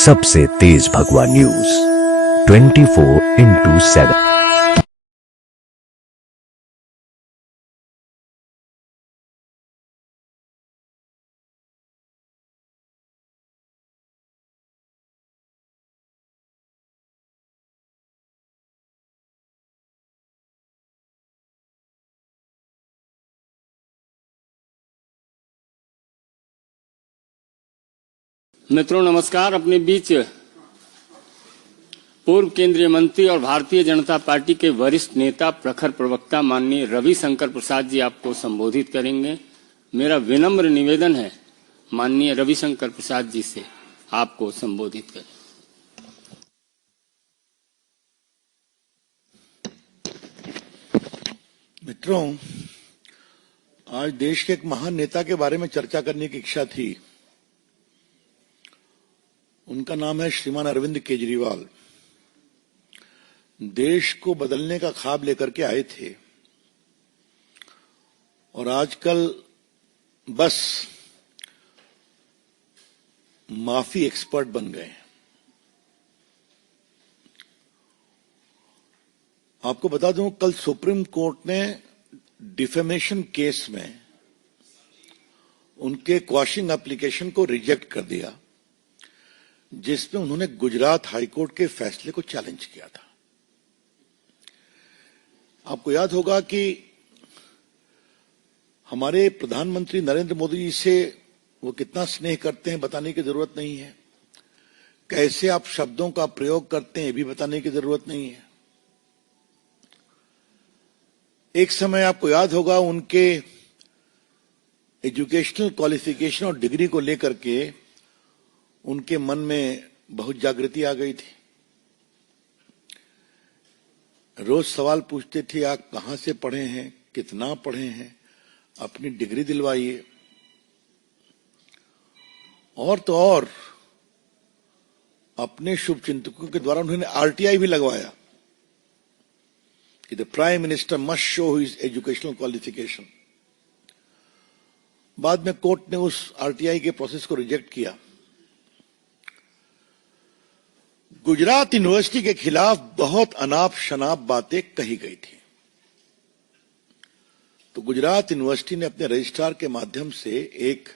सबसे तेज भगवा न्यूज 24/7। मित्रों नमस्कार। अपने बीच पूर्व केंद्रीय मंत्री और भारतीय जनता पार्टी के वरिष्ठ नेता प्रखर प्रवक्ता माननीय रविशंकर प्रसाद जी आपको संबोधित करेंगे। मेरा विनम्र निवेदन है माननीय रविशंकर प्रसाद जी से आपको संबोधित करें। मित्रों, आज देश के एक महान नेता के बारे में चर्चा करने की इच्छा थी। उनका नाम है श्रीमान अरविंद केजरीवाल। देश को बदलने का ख्वाब लेकर के आए थे और आजकल बस माफी एक्सपर्ट बन गए। आपको बता दूं, कल सुप्रीम कोर्ट ने डिफेमेशन केस में उनके क्वाशिंग एप्लीकेशन को रिजेक्ट कर दिया, जिसमें उन्होंने गुजरात हाईकोर्ट के फैसले को चैलेंज किया था। आपको याद होगा कि हमारे प्रधानमंत्री नरेंद्र मोदी जी से वो कितना स्नेह करते हैं बताने की जरूरत नहीं है, कैसे आप शब्दों का प्रयोग करते हैं ये भी बताने की जरूरत नहीं है। एक समय आपको याद होगा उनके एजुकेशनल क्वालिफिकेशन और डिग्री को लेकर के उनके मन में बहुत जागृति आ गई थी। रोज सवाल पूछते थे, आप कहां से पढ़े हैं, कितना पढ़े हैं, अपनी डिग्री दिलवाइए। और तो और अपने शुभचिंतकों के द्वारा उन्होंने आरटीआई भी लगवाया कि the prime minister must show his educational qualification. बाद में कोर्ट ने उस आरटीआई के प्रोसेस को रिजेक्ट किया। गुजरात यूनिवर्सिटी के खिलाफ बहुत अनाप शनाप बातें कही गई थी, तो गुजरात यूनिवर्सिटी ने अपने रजिस्ट्रार के माध्यम से एक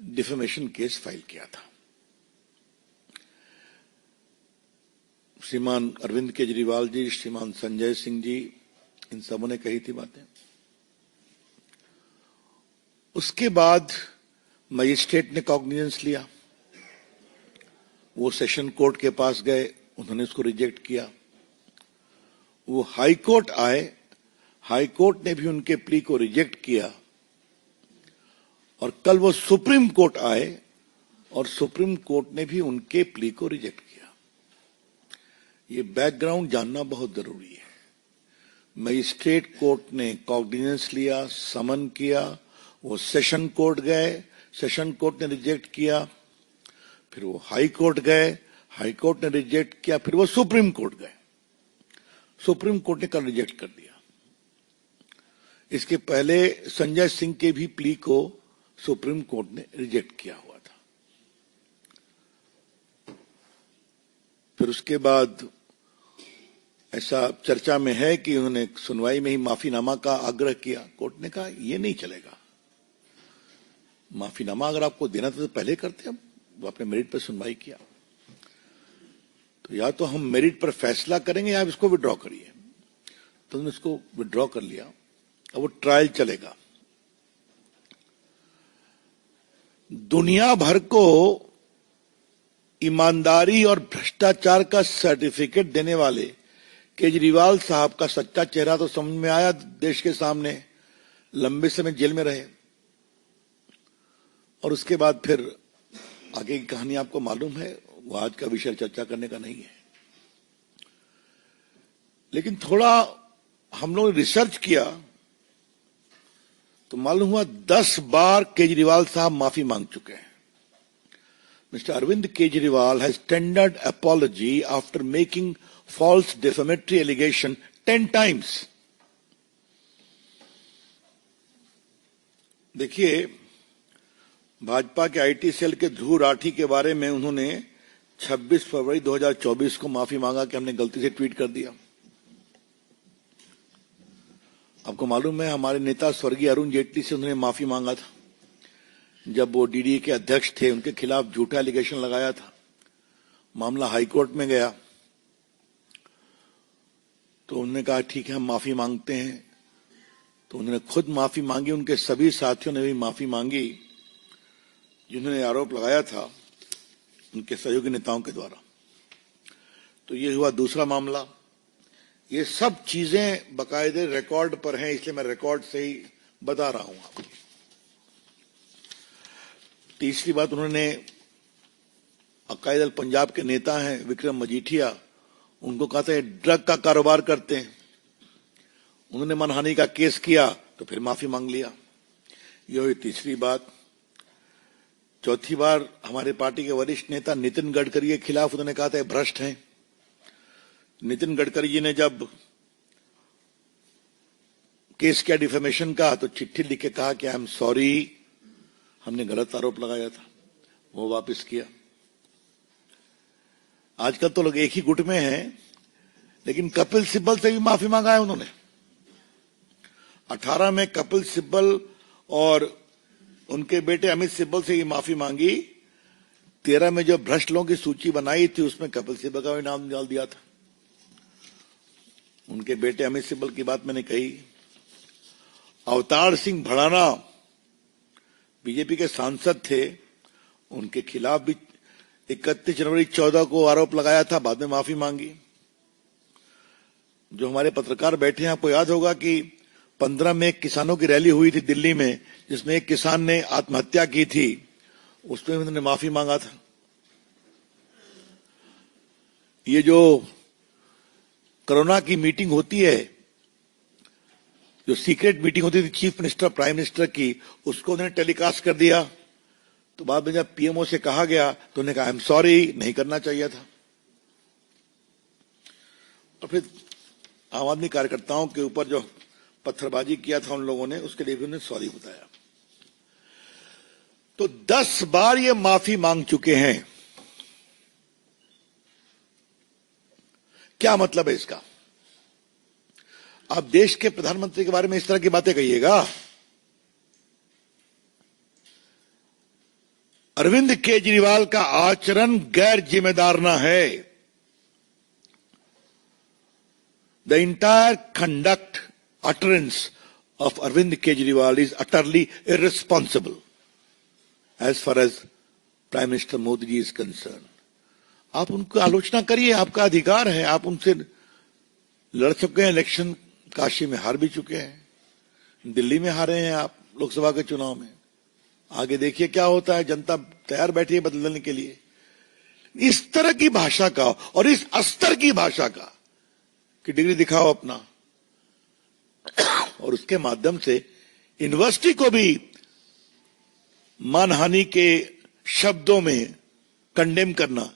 डिफेमेशन केस फाइल किया था। श्रीमान अरविंद केजरीवाल जी, श्रीमान संजय सिंह जी, इन सबों ने कही थी बातें। उसके बाद मजिस्ट्रेट ने कॉग्निजेंस लिया, वो सेशन कोर्ट के पास गए, उन्होंने उसको रिजेक्ट किया। वो हाई कोर्ट आए, हाई कोर्ट ने भी उनके प्ली को रिजेक्ट किया और कल वो सुप्रीम कोर्ट आए और सुप्रीम कोर्ट ने भी उनके प्ली को रिजेक्ट किया। ये बैकग्राउंड जानना बहुत जरूरी है। मजिस्ट्रेट कोर्ट ने कॉग्निजेंस लिया, समन किया, वो सेशन कोर्ट गए, सेशन कोर्ट ने रिजेक्ट किया, फिर वो हाई कोर्ट गए, हाई कोर्ट ने रिजेक्ट किया, फिर वो सुप्रीम कोर्ट गए, सुप्रीम कोर्ट ने कल रिजेक्ट कर दिया। इसके पहले संजय सिंह के भी प्ली को सुप्रीम कोर्ट ने रिजेक्ट किया हुआ था। फिर उसके बाद ऐसा चर्चा में है कि उन्होंने सुनवाई में ही माफीनामा का आग्रह किया। कोर्ट ने कहा यह नहीं चलेगा, माफीनामा अगर आपको देना था तो पहले करते। अब वो आपने मेरिट पर सुनवाई किया, तो या तो हम मेरिट पर फैसला करेंगे या आप इसको विड्रॉ करिए। तो उन्होंने इसको विड्रॉ कर लिया। अब वो ट्रायल चलेगा। दुनिया भर को ईमानदारी और भ्रष्टाचार का सर्टिफिकेट देने वाले केजरीवाल साहब का सच्चा चेहरा तो समझ में आया। देश के सामने लंबे समय जेल में रहे और उसके बाद फिर आगे की कहानी आपको मालूम है, वो आज का विषय चर्चा करने का नहीं है। लेकिन थोड़ा हम लोग ने रिसर्च किया तो मालूम हुआ 10 बार केजरीवाल साहब माफी मांग चुके हैं। Mister Arvind Kejriwal has tendered apology after making false defamatory allegation 10 times. देखिए, भाजपा के आईटी सेल के ध्रुव राठी के बारे में उन्होंने 26 फरवरी 2024 को माफी मांगा कि हमने गलती से ट्वीट कर दिया। आपको मालूम है हमारे नेता स्वर्गीय अरुण जेटली से उन्होंने माफी मांगा था जब वो डीडीए के अध्यक्ष थे, उनके खिलाफ झूठा एलिगेशन लगाया था। मामला हाईकोर्ट में गया तो उन्होंने कहा ठीक है हम माफी मांगते हैं, तो उन्होंने खुद माफी मांगी, उनके सभी साथियों ने भी माफी मांगी जिन्होंने आरोप लगाया था उनके सहयोगी नेताओं के द्वारा। तो ये हुआ दूसरा मामला। ये सब चीजें बकायदे रिकॉर्ड पर हैं, इसलिए मैं रिकॉर्ड से ही बता रहा हूं आपको। तीसरी बात, उन्होंने अकाली दल पंजाब के नेता हैं विक्रम मजीठिया, उनको कहा था ये ड्रग का कारोबार करते हैं। उन्होंने मानहानि का केस किया तो फिर माफी मांग लिया। ये हुई तीसरी बात। चौथी बार हमारे पार्टी के वरिष्ठ नेता नितिन गडकरी के खिलाफ उन्होंने कहा था ये भ्रष्ट हैं। नितिन गडकरी जी ने जब केस किया डिफेमेशन का तो चिट्ठी लिख के कहा कि आई एम सॉरी, हमने गलत आरोप लगाया था, वो वापस किया। आजकल तो लोग एक ही गुट में हैं, लेकिन कपिल सिब्बल से भी माफी मांगा है उन्होंने। 18 में कपिल सिब्बल और उनके बेटे अमित सिब्बल से ये माफी मांगी। 13 में जो भ्रष्ट लोगों की सूची बनाई थी उसमें कपिल सिब्बल का भी नाम डाल दिया था। उनके बेटे अमित सिब्बल की बात मैंने कही। अवतार सिंह भड़ाना बीजेपी के सांसद थे, उनके खिलाफ भी 31 जनवरी 14 को आरोप लगाया था, बाद में माफी मांगी। जो हमारे पत्रकार बैठे हैं आपको याद होगा कि 15 में किसानों की रैली हुई थी दिल्ली में, जिसमें एक किसान ने आत्महत्या की थी, उसमें उन्होंने माफी मांगा था। ये जो कोरोना की मीटिंग होती है, जो सीक्रेट मीटिंग होती थी चीफ मिनिस्टर प्राइम मिनिस्टर की, उसको उन्होंने टेलीकास्ट कर दिया। तो बाद में जब पीएमओ से कहा गया तो उन्होंने कहा आई एम सॉरी, नहीं करना चाहिए था। और फिर आम आदमी कार्यकर्ताओं के ऊपर जो पत्थरबाजी किया था उन लोगों ने, उसके लिए भी उन्होंने सॉरी बताया। तो 10 बार ये माफी मांग चुके हैं। क्या मतलब है इसका? आप देश के प्रधानमंत्री के बारे में इस तरह की बातें कहिएगा? अरविंद केजरीवाल का आचरण गैर जिम्मेदाराना है। The entire conduct utterance of Arvind Kejriwal is utterly irresponsible as far as Prime Minister Modi ji is concerned. आप उनको आलोचना करिए, आपका अधिकार है, आप उनसे लड़ चुके हैं इलेक्शन, काशी में हार भी चुके हैं, दिल्ली में हारे हैं आप लोकसभा के चुनाव में। आगे देखिए क्या होता है, जनता तैयार बैठी है बदलने के लिए। इस तरह की भाषा का और इस स्तर की भाषा का कि डिग्री दिखाओ अपना, और उसके माध्यम से यूनिवर्सिटी को भी मानहानि के शब्दों में कंडेम करना,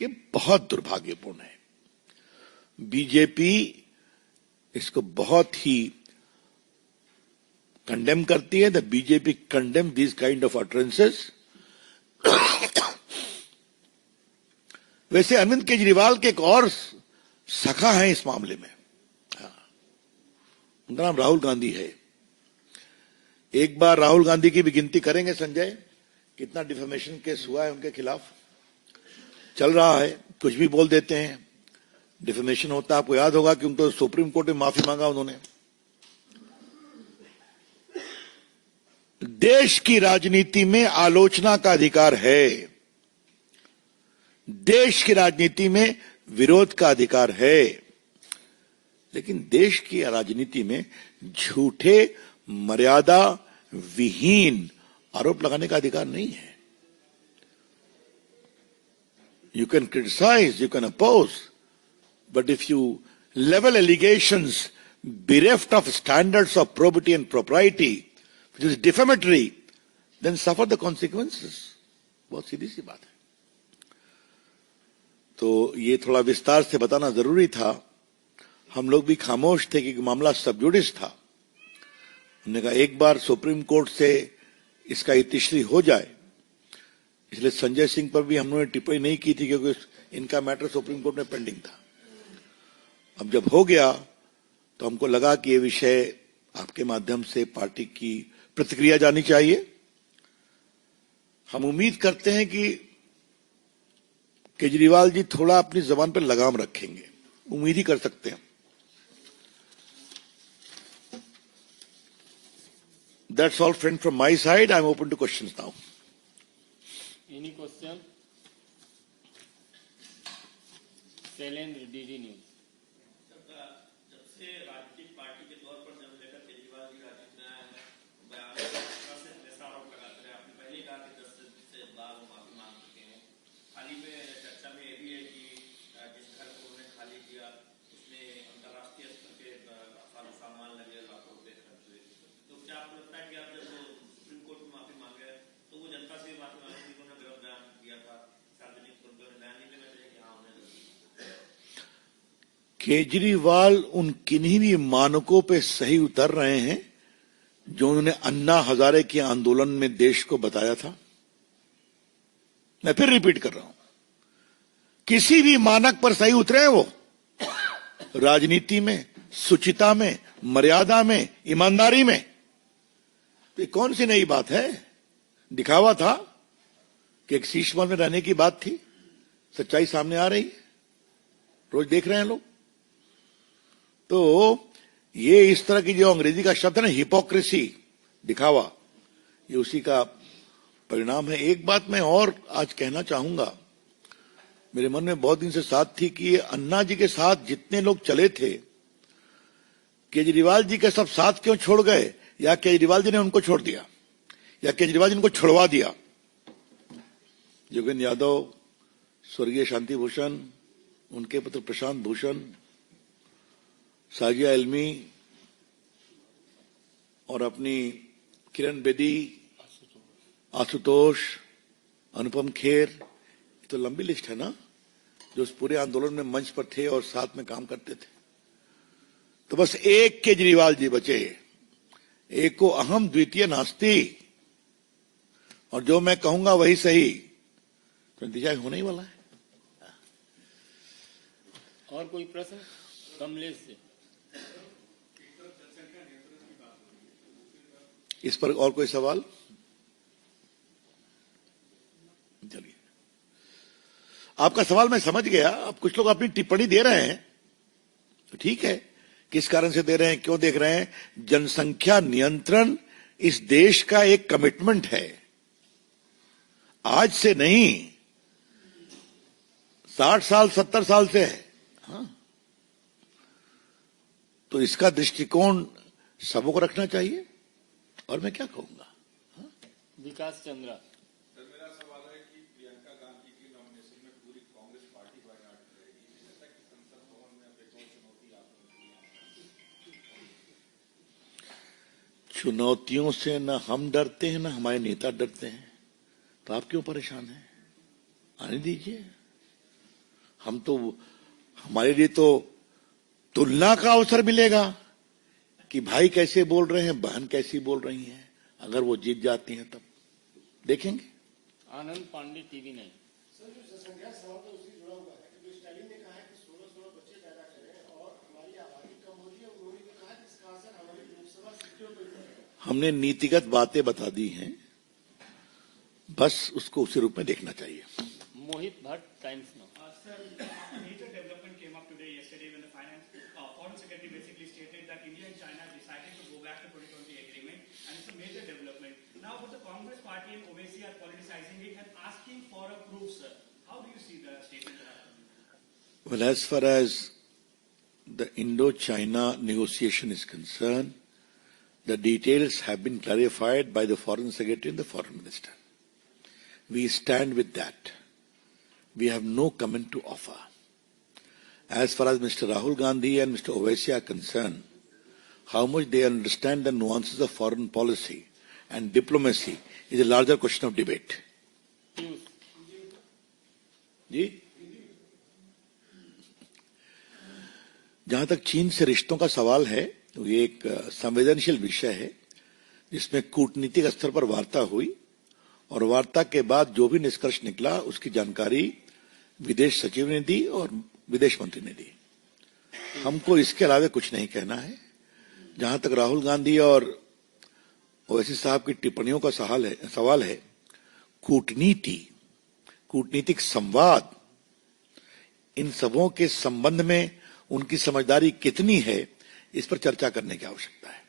ये बहुत दुर्भाग्यपूर्ण है। बीजेपी इसको बहुत ही कंडेम करती है। The BJP condemn this kind of utterances. वैसे अरविंद केजरीवाल के एक और सखा है इस मामले में, उनका नाम राहुल गांधी है। एक बार राहुल गांधी की भी गिनती करेंगे संजय, कितना डिफेमेशन केस हुआ है उनके खिलाफ। चल रहा है, कुछ भी बोल देते हैं, डिफेमेशन होता है। आपको याद होगा कि उनको सुप्रीम कोर्ट में माफी मांगा उन्होंने। देश की राजनीति में आलोचना का अधिकार है, देश की राजनीति में विरोध का अधिकार है, लेकिन देश की राजनीति में झूठे मर्यादा विहीन आरोप लगाने का अधिकार नहीं है। You can criticize, you can oppose, but if you level allegations bereft of standards of probity and propriety, which is defamatory, then suffer the consequences. बहुत सीधी सी बात है। तो ये थोड़ा विस्तार से बताना जरूरी था। हम लोग भी खामोश थे कि मामला सब जुडिस था। हमने कहा एक बार सुप्रीम कोर्ट से इसका इतिश्री हो जाए, इसलिए संजय सिंह पर भी हमने टिप्पणी नहीं की थी, क्योंकि इनका मैटर सुप्रीम कोर्ट में पेंडिंग था। अब जब हो गया तो हमको लगा कि ये विषय आपके माध्यम से पार्टी की प्रतिक्रिया जानी चाहिए। हम उम्मीद करते हैं कि केजरीवाल जी थोड़ा अपनी जबान पर लगाम रखेंगे, उम्मीद ही कर सकते हैं। That's all, friend, from my side. I'm open to questions now. Any question? Shailendra, DD news. जब से राजनीतिक पार्टी के तौर पर जब लेकर केजरीवाल जी राजनीति में आए हैं, बयान से हमेशा आरोप लगाते रहे। आपने पहले कहा कि 10 दिन से बाद वो माफी मांग चुके हैं। हाल ही में चर्चा में ये भी है कि जिस घर को उन्होंने खाली किया उसमें अंतर्राष्ट्रीय स्तर के सामान लगे, लाखों रुपए खर्च हुए। तो क्या आपको लगता है कि आप जब सुप्रीम कोर्ट में माफी मांगे तो वो जनता से माफी मांगे, उन्होंने गलत बयान दिया था सार्वजनिक तौर पर, बयान नहीं देना चाहिए कि हाँ उन्हें केजरीवाल उन किन्हीं भी मानकों पे सही उतर रहे हैं जो उन्होंने अन्ना हजारे के आंदोलन में देश को बताया था। मैं फिर रिपीट कर रहा हूं, किसी भी मानक पर सही उतरे हैं वो, राजनीति में, शुचिता में, मर्यादा में, ईमानदारी में। तो ये कौन सी नई बात है? दिखावा था कि एक शीश महल में रहने की बात थी, सच्चाई सामने आ रही है, रोज देख रहे हैं लोग। तो ये इस तरह की जो अंग्रेजी का शब्द है ना, हिपोक्रेसी, दिखावा, ये उसी का परिणाम है। एक बात मैं और आज कहना चाहूंगा, मेरे मन में बहुत दिन से साथ थी कि ये अन्ना जी के साथ जितने लोग चले थे, केजरीवाल जी के सब साथ क्यों छोड़ गए, या केजरीवाल जी ने उनको छोड़ दिया, या केजरीवाल जी ने उनको छोड़वा दिया। योगेंद्र यादव, स्वर्गीय शांति भूषण, उनके पुत्र प्रशांत भूषण, साजिया इल्मी और अपनी किरण बेदी, आशुतोष, अनुपम खेर, तो लंबी लिस्ट है ना, जो उस पूरे आंदोलन में मंच पर थे और साथ में काम करते थे। तो बस एक केजरीवाल जी बचे, एको अहम द्वितीय नास्ति, और जो मैं कहूंगा वही सही, तो नतीजा होने ही वाला है। और कोई प्रश्न? कमलेश से। इस पर और कोई सवाल? चलिए, आपका सवाल मैं समझ गया। अब कुछ लोग अपनी टिप्पणी दे रहे हैं, तो ठीक है, किस कारण से दे रहे हैं, क्यों देख रहे हैं? जनसंख्या नियंत्रण इस देश का एक कमिटमेंट है, आज से नहीं, 60 साल 70 साल से है। हाँ, तो इसका दृष्टिकोण सबों को रखना चाहिए, और मैं क्या कहूंगा। विकास चंद्रा। मेरा सवाल है कि प्रियंका गांधी की नॉमिनेशन में पूरी कांग्रेस पार्टी वायनाड करेगी, जैसा कि संसद भवन में अब एक और चुनौती आपने दी। चुनौतियों से न हम डरते हैं, न हमारे नेता डरते हैं, तो आप क्यों परेशान हैं? आने दीजिए। हम तो, हमारे लिए तो तुलना का अवसर मिलेगा कि भाई कैसे बोल रहे हैं, बहन कैसी बोल रही हैं। अगर वो जीत जाती हैं तब देखेंगे। आनंद पांडे, टीवी 9। सर, जो जनसंख्या सवाल तो उससे जुड़ा हुआ है कि स्टालिन ने कहा है कि 16 बच्चे पैदा करें और हमारी आबादी कम हो रही है। उन्होंने भी कहा कि इसका असर हमारी लोकसभा सीटों पर पड़ेगा। हमने नीतिगत बातें बता दी हैं, बस उसको उसी रूप में देखना चाहिए। Mohit Bhatt, Times Now. Sir, a major development came up today, yesterday, when the Foreign Secretary basically stated that India and China decided to go back to 2020 agreement, and it's a major development. Now, but the Congress Party and OWC are politicizing it and asking for a proof, sir. How do you see the statement that happened? Well, as far as the Indo-China negotiation is concerned, the details have been clarified by the Foreign Secretary and the Foreign Minister. We stand with that. We have no comment to offer. As far as Mr. Rahul Gandhi and Mr. Owaisi are concerned, how much they understand the nuances of foreign policy and diplomacy is a larger question of debate. जी, जहां तक चीन से रिश्तों का सवाल है, तो ये एक संवेदनशील विषय है जिसमें कूटनीतिक स्तर पर वार्ता हुई और वार्ता के बाद जो भी निष्कर्ष निकला उसकी जानकारी विदेश सचिव ने दी और विदेश मंत्री ने दी। हमको इसके अलावा कुछ नहीं कहना है। जहां तक राहुल गांधी और ओवैसी साहब की टिप्पणियों का सवाल है, कूटनीतिक संवाद, इन सबों के संबंध में उनकी समझदारी कितनी है, इस पर चर्चा करने की आवश्यकता है।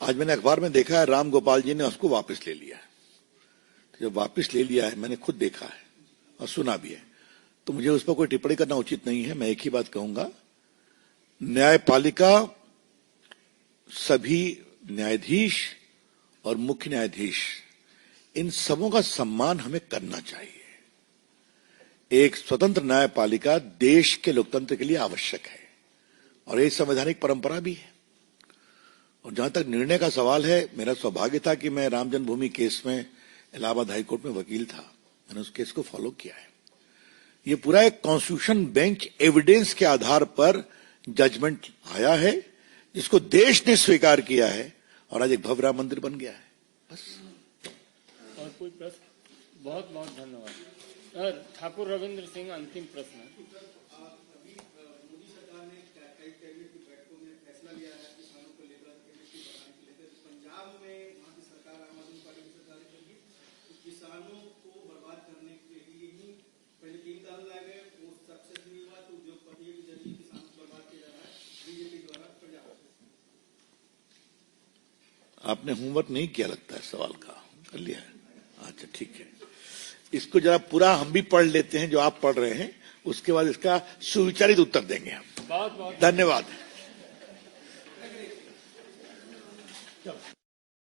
आज मैंने अखबार में देखा है राम गोपाल जी ने उसको वापस ले लिया है। जब वापस ले लिया है, मैंने खुद देखा है और सुना भी है, तो मुझे उस पर कोई टिप्पणी करना उचित नहीं है। मैं एक ही बात कहूंगा, न्यायपालिका, सभी न्यायाधीश और मुख्य न्यायाधीश, इन सबों का सम्मान हमें करना चाहिए। एक स्वतंत्र न्यायपालिका देश के लोकतंत्र के लिए आवश्यक है और एक संवैधानिक परंपरा भी है। और जहां तक निर्णय का सवाल है, मेरा सौभाग्य था कि मैं राम जन्मभूमि केस में इलाहाबाद हाईकोर्ट में वकील था। मैंने उस केस को फॉलो किया है। ये पूरा एक कॉन्स्टिट्यूशन बेंच एविडेंस के आधार पर जजमेंट आया है, जिसको देश ने स्वीकार किया है और आज एक भव्य राम मंदिर बन गया है। बस। और कोई प्रश्न? बहुत बहुत धन्यवाद। ठाकुर रविंद्र सिंह, अंतिम प्रश्न। आपने होमवर्क नहीं किया लगता है, सवाल का कर लिया है। अच्छा ठीक है, इसको जरा पूरा हम भी पढ़ लेते हैं जो आप पढ़ रहे हैं, उसके बाद इसका सुविचारित उत्तर देंगे हम। बहुत बहुत धन्यवाद।